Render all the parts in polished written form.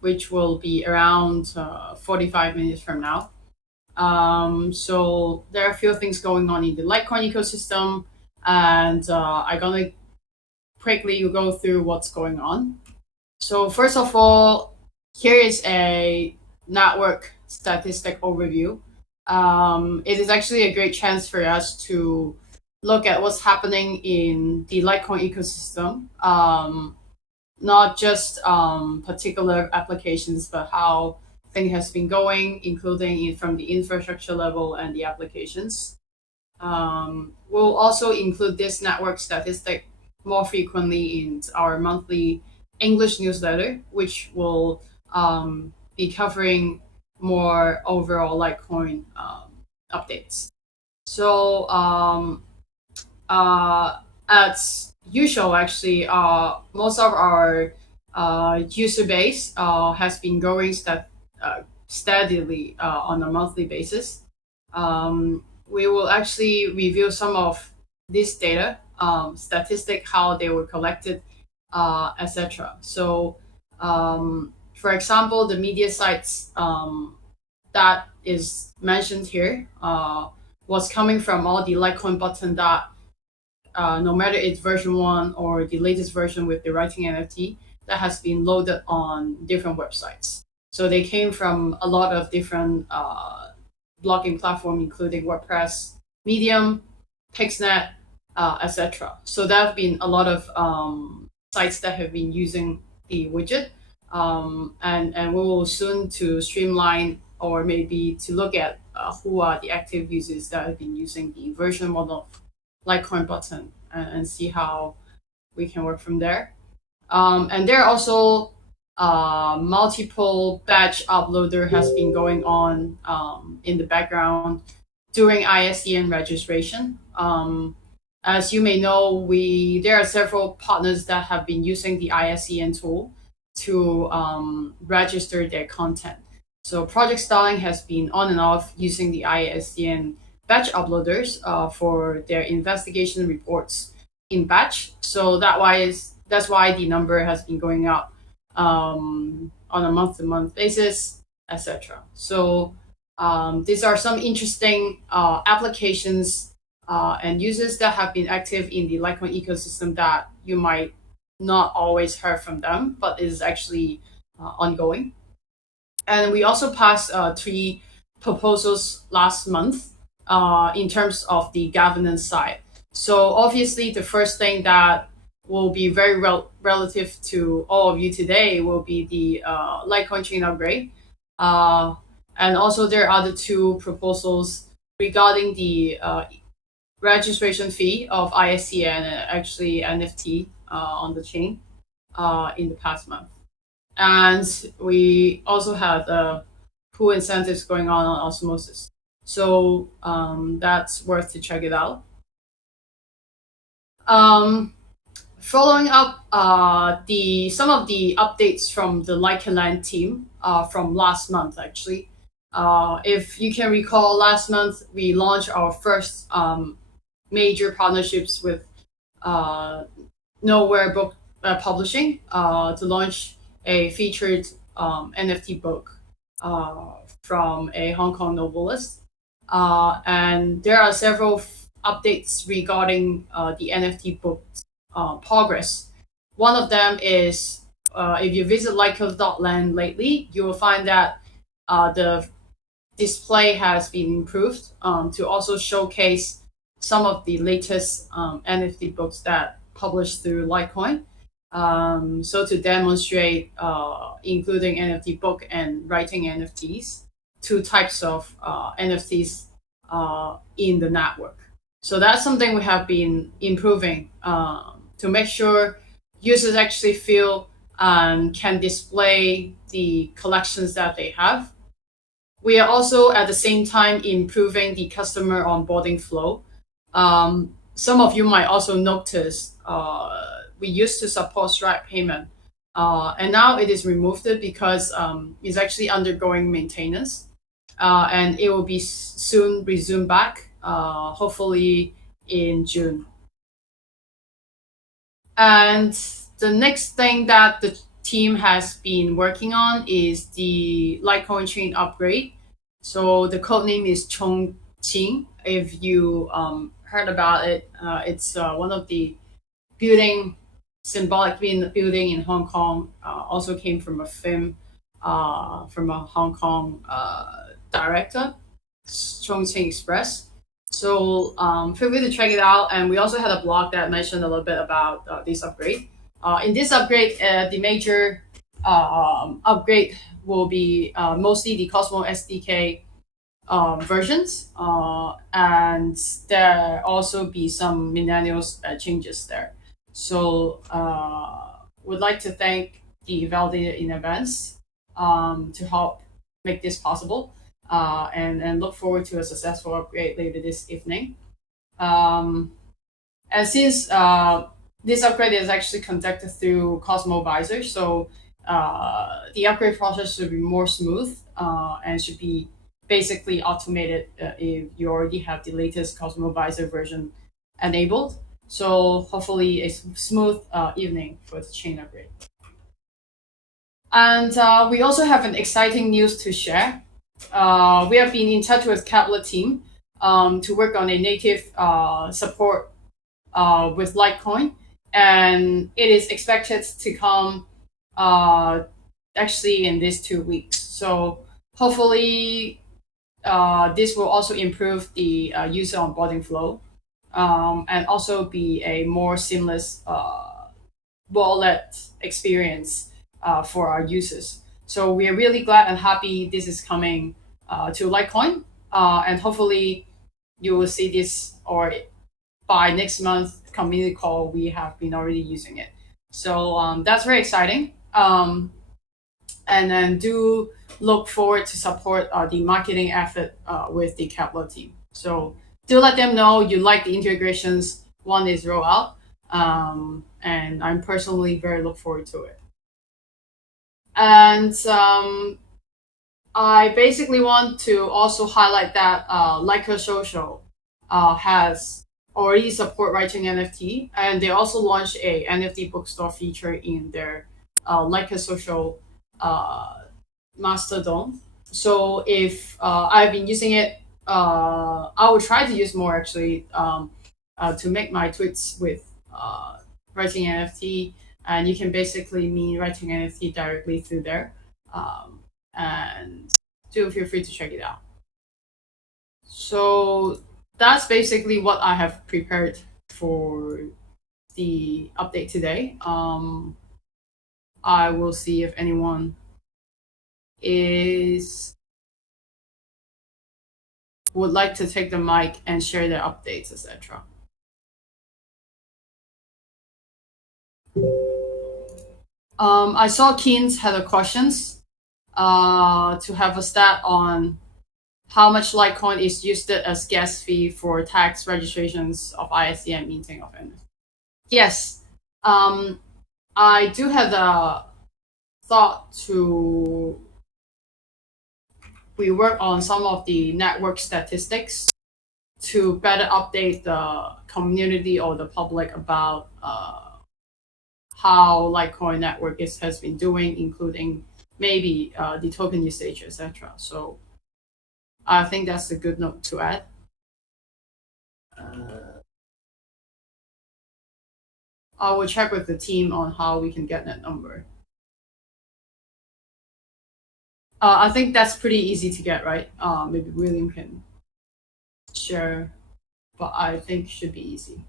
which will be around 45 minutes from now. So there are a few things going on in the LikeCoin ecosystem, and I'm gonna quickly go through what's going on. So first of all, here is a network statistic overview. It is actually a great chance for us to look at what's happening in the Litecoin ecosystem, not just particular applications, but how thing has been going, including from the infrastructure level and the applications. We'll also include this network statistic more frequently in our monthly English newsletter, which will be covering more overall Litecoin updates. So as usual, actually, most of our user base has been growing steadily on a monthly basis. We will actually review some of this data, statistic, how they were collected, etc. So, for example, the media sites that is mentioned here was coming from all the Litecoin button that no matter it's version 1 or the latest version with the writing NFT that has been loaded on different websites. So they came from a lot of different blogging platforms, including WordPress, Medium, Pixnet, etc. So there have been a lot of sites that have been using the widget, and we will soon to streamline or maybe to look at who are the active users that have been using the version 1 of Litecoin button and see how we can work from there. And there are also multiple batch uploader has been going on in the background during ISDN registration. As you may know, there are several partners that have been using the ISDN tool to register their content. So Project Starling has been on and off using the ISDN batch uploaders for their investigation reports in batch. So that's why the number has been going up on a month-to-month basis, etc. So these are some interesting applications and users that have been active in the Litecoin ecosystem that you might not always heard from them, but is actually ongoing. And we also passed 3 proposals last month in terms of the governance side. So obviously, the first thing that will be very relative to all of you today will be the Litecoin chain upgrade. And also there are other 2 proposals regarding the registration fee of ISDN and actually NFT on the chain in the past month. And we also had cool incentives going on Osmosis. So that's worth to check it out. Following up some of the updates from the LikeCoin team from last month, actually. If you can recall, last month we launched our first major partnerships with Nowhere Book Publishing to launch a featured NFT book from a Hong Kong novelist. And there are several updates regarding the NFT book progress. One of them is if you visit LikeCoin.land lately, you will find that the display has been improved to also showcase some of the latest NFT books that published through LikeCoin. So to demonstrate including NFT book and writing NFTs, 2 types of NFTs in the network. So that's something we have been improving to make sure users actually feel and can display the collections that they have. We are also at the same time improving the customer onboarding flow. Some of you might also notice we used to support Stripe payment, and now it is removed because it's actually undergoing maintenance, and it will be soon resumed back, hopefully in June. And the next thing that the team has been working on is the LikeCoin chain upgrade. So the code name is Chungking. If you heard about it, it's one of the building symbolic building in Hong Kong. Also came from a film from a Hong Kong director, Chongqing Express. So feel free to check it out. And we also had a blog that mentioned a little bit about this upgrade. In this upgrade, the major upgrade will be mostly the Cosmo SDK versions, and there also be some millennials changes there. So would like to thank the validator in advance to help make this possible, and look forward to a successful upgrade later this evening. Um, and since this upgrade is actually conducted through Cosmo Visor, so the upgrade process should be more smooth and should be basically automated if you already have the latest Cosmo Visor version enabled. So hopefully a smooth evening for the chain upgrade. And we also have an exciting news to share. We have been in touch with Keplr team to work on a native support with LikeCoin, and it is expected to come uh, actually in these 2 weeks. So hopefully, this will also improve the user onboarding flow, and also be a more seamless wallet experience for our users. So we are really glad and happy this is coming to LikeCoin, and hopefully you will see this, or by next month community call we have been already using it. So that's very exciting. And then do look forward to support the marketing effort with the Keplr team. So do let them know you like the integrations one is roll out, and I'm personally very look forward to it. And I basically want to also highlight that Leica Social has already support writing NFT, and they also launched a NFT bookstore feature in their Leica Social Mastodon. So if I've been using it, I will try to use more actually, to make my tweets with writing NFT, and you can basically me writing NFT directly through there. And do feel free to check it out. So that's basically what I have prepared for the update today. I will see if anyone is would like to take the mic and share their updates, etc. I saw Keens had a questions to have a stat on how much Litecoin is used as gas fee for tax registrations of ISC and minting of NFT. Yes, I do have the thought to we work on some of the network statistics to better update the community or the public about how Litecoin network has been doing, including maybe the token usage, etc. So I think that's a good note to add. I will check with the team on how we can get that number. I think that's pretty easy to get, right? Maybe William can share, but I think should be easy.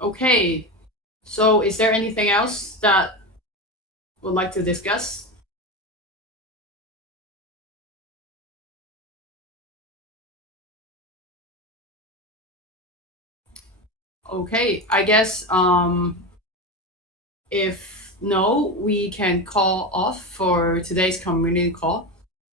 Okay, so is there anything else that would like to discuss? Okay, I guess if no, we can call off for today's community call.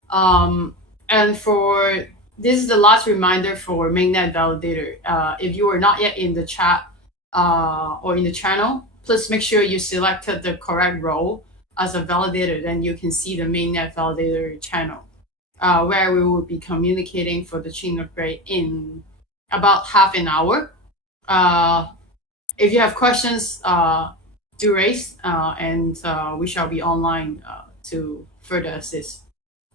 And for this is the last reminder for mainnet validator. If you are not yet in the chat, or in the channel, please make sure you selected the correct role as a validator. Then you can see the mainnet validator channel, where we will be communicating for the chain upgrade in about half an hour. Uh, if you have questions, do raise, and we shall be online to further assist.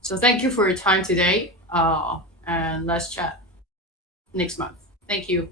So thank you for your time today, and let's chat next month. Thank you.